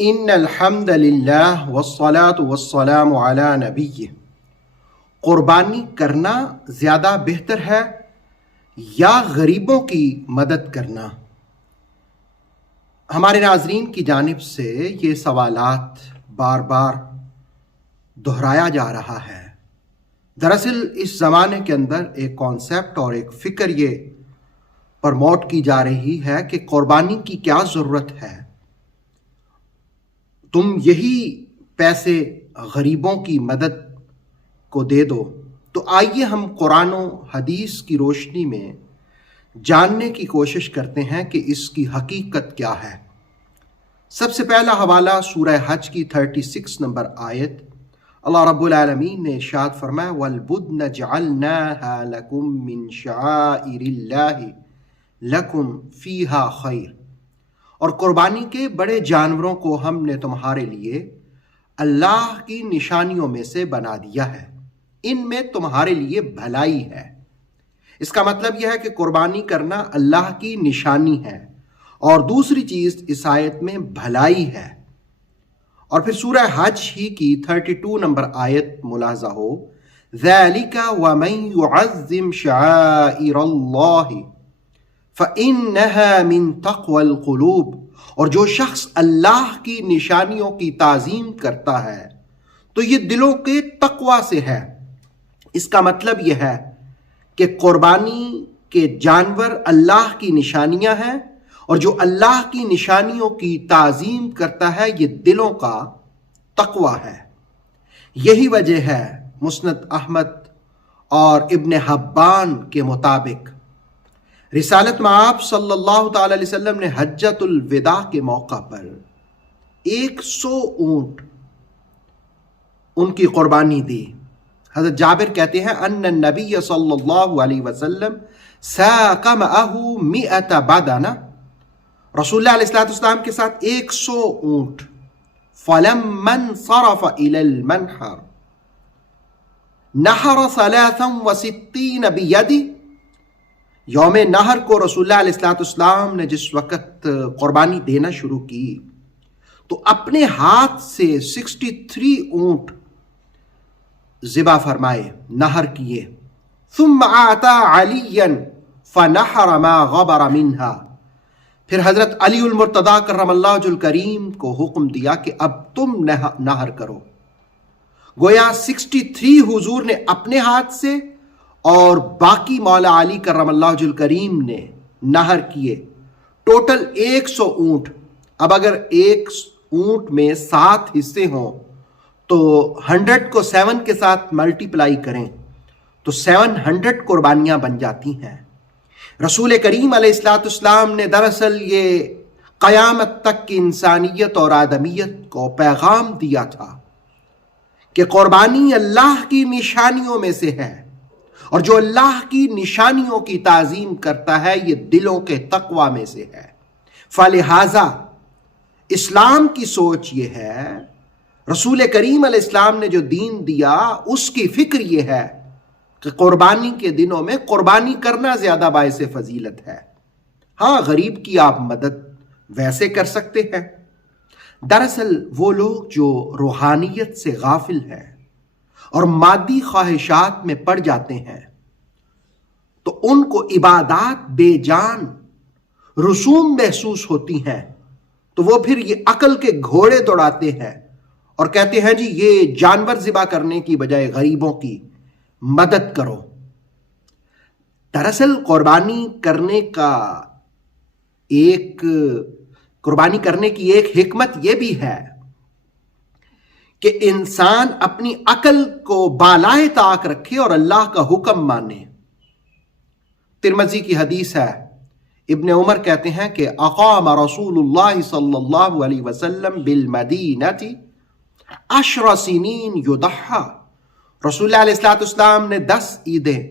ان الحمد للہ والصلاة والسلام علی نبیہ۔ قربانی کرنا زیادہ بہتر ہے یا غریبوں کی مدد کرنا؟ ہمارے ناظرین کی جانب سے یہ سوالات بار بار دہرایا جا رہا ہے۔ دراصل اس زمانے کے اندر ایک کانسیپٹ اور ایک فکر یہ پرموٹ کی جا رہی ہے کہ قربانی کی کیا ضرورت ہے، تم یہی پیسے غریبوں کی مدد کو دے دو۔ تو آئیے ہم قرآن و حدیث کی روشنی میں جاننے کی کوشش کرتے ہیں کہ اس کی حقیقت کیا ہے۔ سب سے پہلا حوالہ سورہ حج کی 36 نمبر آیت۔ اللہ رب العالمین نے ارشاد فرمایا وَالْبُدْنَ جَعَلْنَاهَا لَكُم مِّن شَعَائِرِ اللَّهِ لَكُمْ فِيهَا خَيْرٌ، اور قربانی کے بڑے جانوروں کو ہم نے تمہارے لیے اللہ کی نشانیوں میں سے بنا دیا ہے، ان میں تمہارے لیے بھلائی ہے۔ اس کا مطلب یہ ہے کہ قربانی کرنا اللہ کی نشانی ہے، اور دوسری چیز اس آیت میں بھلائی ہے۔ اور پھر سورہ حج ہی کی 32 نمبر آیت ملاحظہ ہو، ذَلِكَ وَمَن يُعَظِّمْ شَعَائِرَ اللَّهِ فَإِنَّهَا مِن تَقْوَى الْقُلُوبِ، اور جو شخص اللہ کی نشانیوں کی تعظیم کرتا ہے تو یہ دلوں کے تقوی سے ہے۔ اس کا مطلب یہ ہے کہ قربانی کے جانور اللہ کی نشانیاں ہیں، اور جو اللہ کی نشانیوں کی تعظیم کرتا ہے یہ دلوں کا تقوی ہے۔ یہی وجہ ہے مسند احمد اور ابن حبان کے مطابق رسالت مآب صلی اللہ تعالی علیہ وسلم نے حجۃ الوداع کے موقع پر 100 اونٹ ان کی قربانی دی۔ حضرت جابر کہتے ہیں ان النبی صلی اللہ علیہ وسلم ساق معہ 100 بدنہ، رسول اللہ علیہ السلام کے ساتھ 100 اونٹ۔ فلما انصرف الى المنحر نحر 63 بیدہ، یوم نحر کو رسول اللہ علیہ السلام نے جس وقت قربانی دینا شروع کی تو اپنے ہاتھ سے 63 اونٹ ذبح فرمائے، نحر کیے۔ ثم آتا علیا فنحر ما غبر منہا، پھر حضرت علی المرتضیٰ کرم اللہ وجہ الکریم کو حکم دیا کہ اب تم نحر کرو۔ گویا 63 حضور نے اپنے ہاتھ سے اور باقی مولا علی کرم اللہ وجہ الکریم نے نحر کیے، ٹوٹل 100 اونٹ۔ اب اگر ایک اونٹ میں 7 حصے ہوں تو 100 کو 7 کے ساتھ ملٹیپلائی کریں تو 700 قربانیاں بن جاتی ہیں۔ رسول کریم علیہ السلام نے دراصل یہ قیامت تک کی انسانیت اور آدمیت کو پیغام دیا تھا کہ قربانی اللہ کی نشانیوں میں سے ہے، اور جو اللہ کی نشانیوں کی تعظیم کرتا ہے یہ دلوں کے تقوی میں سے ہے۔ فلہذا اسلام کی سوچ یہ ہے، رسول کریم علیہ السلام نے جو دین دیا اس کی فکر یہ ہے کہ قربانی کے دنوں میں قربانی کرنا زیادہ باعث فضیلت ہے۔ ہاں، غریب کی آپ مدد ویسے کر سکتے ہیں۔ دراصل وہ لوگ جو روحانیت سے غافل ہیں اور مادی خواہشات میں پڑ جاتے ہیں تو ان کو عبادات بے جان رسوم محسوس ہوتی ہیں، تو وہ پھر یہ عقل کے گھوڑے دوڑاتے ہیں اور کہتے ہیں جی یہ جانور ذبح کرنے کی بجائے غریبوں کی مدد کرو۔ دراصل قربانی کرنے کی ایک حکمت یہ بھی ہے کہ انسان اپنی عقل کو بالائے طاق رکھے اور اللہ کا حکم مانے۔ ترمذی کی حدیث ہے، ابن عمر کہتے ہیں کہ اقام رسول اللہ صلی اللہ علیہ وسلم بالمدینہ 10 سنین یضحی، رسول اللہ علیہ السلام نے 10 عیدیں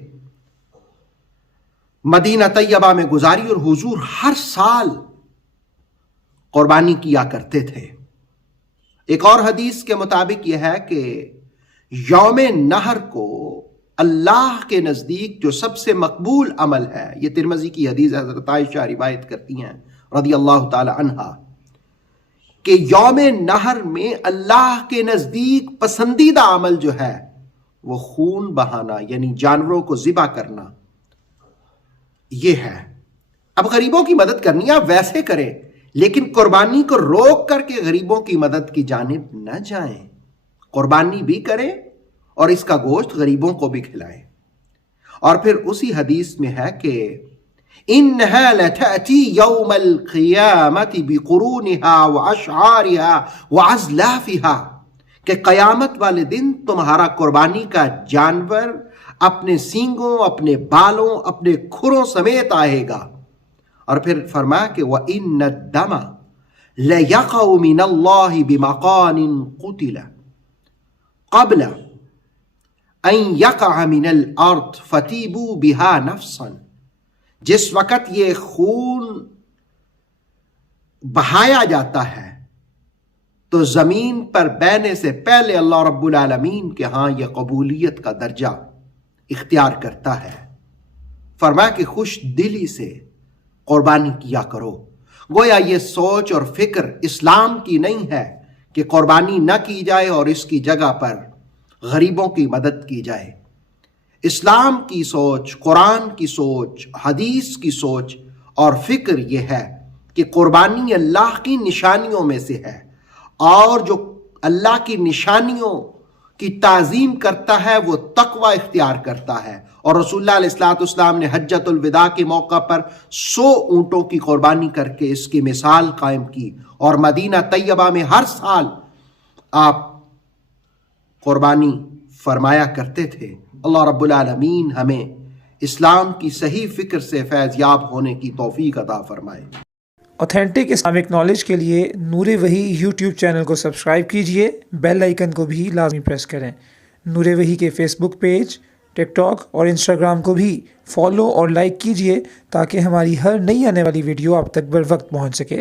مدینہ طیبہ میں گزاری اور حضور ہر سال قربانی کیا کرتے تھے۔ ایک اور حدیث کے مطابق یہ ہے کہ یوم نحر کو اللہ کے نزدیک جو سب سے مقبول عمل ہے، یہ ترمذی کی حدیث حضرت عائشہ روایت کرتی ہیں رضی اللہ تعالی عنہا، کہ یوم نہر میں اللہ کے نزدیک پسندیدہ عمل جو ہے وہ خون بہانا، یعنی جانوروں کو ذبح کرنا، یہ ہے۔ اب غریبوں کی مدد کرنی آپ ویسے کریں، لیکن قربانی کو روک کر کے غریبوں کی مدد کی جانب نہ جائیں۔ قربانی بھی کریں اور اس کا گوشت غریبوں کو بھی کھلائیں۔ اور پھر اسی حدیث میں ہے کہ انہا لتأتی یوم القیامت بقرونہا واشعارہا وازلافہا، کہ قیامت والے دن تمہارا قربانی کا جانور اپنے سینگوں، اپنے بالوں، اپنے کھروں سمیت آئے گا۔ اور پھر فرمایا کہ وَإِنَّ الدَّمَ لَيَقَعُ مِنَ اللَّهِ بِمَقَانٍ قُتِلَ قَبْلَ أَن يَقَعَ مِنَ الْأَرْضِ فَتِيبُوا بِهَا نَفْسًا، جس وقت یہ خون بہایا جاتا ہے تو زمین پر بہنے سے پہلے اللہ رب العالمین کے ہاں یہ قبولیت کا درجہ اختیار کرتا ہے۔ فرمایا کہ خوش دلی سے قربانی کیا کرو۔ گویا یہ سوچ اور فکر اسلام کی نہیں ہے کہ قربانی نہ کی جائے اور اس کی جگہ پر غریبوں کی مدد کی جائے۔ اسلام کی سوچ، قرآن کی سوچ، حدیث کی سوچ اور فکر یہ ہے کہ قربانی اللہ کی نشانیوں میں سے ہے، اور جو اللہ کی نشانیوں کی تعظیم کرتا ہے وہ تقوی اختیار کرتا ہے۔ اور رسول اللہ علیہ السلام نے حجۃ الوداع کے موقع پر 100 اونٹوں کی قربانی کر کے اس کی مثال قائم کی، اور مدینہ طیبہ میں ہر سال آپ قربانی فرمایا کرتے تھے۔ اللہ رب العالمین ہمیں اسلام کی صحیح فکر سے فیض یاب ہونے کی توفیق عطا فرمائے۔ اوتھینٹک اسلامک نالج کے لیے نور وحی یوٹیوب چینل کو سبسکرائب کیجئے، بیل آئیکن کو بھی لازمی پریس کریں۔ نور وحی کے فیس بک پیج، ٹک ٹاک اور انسٹاگرام کو بھی فالو اور لائک کیجئے تاکہ ہماری ہر نئی آنے والی ویڈیو آپ تک بر وقت پہنچ سکے۔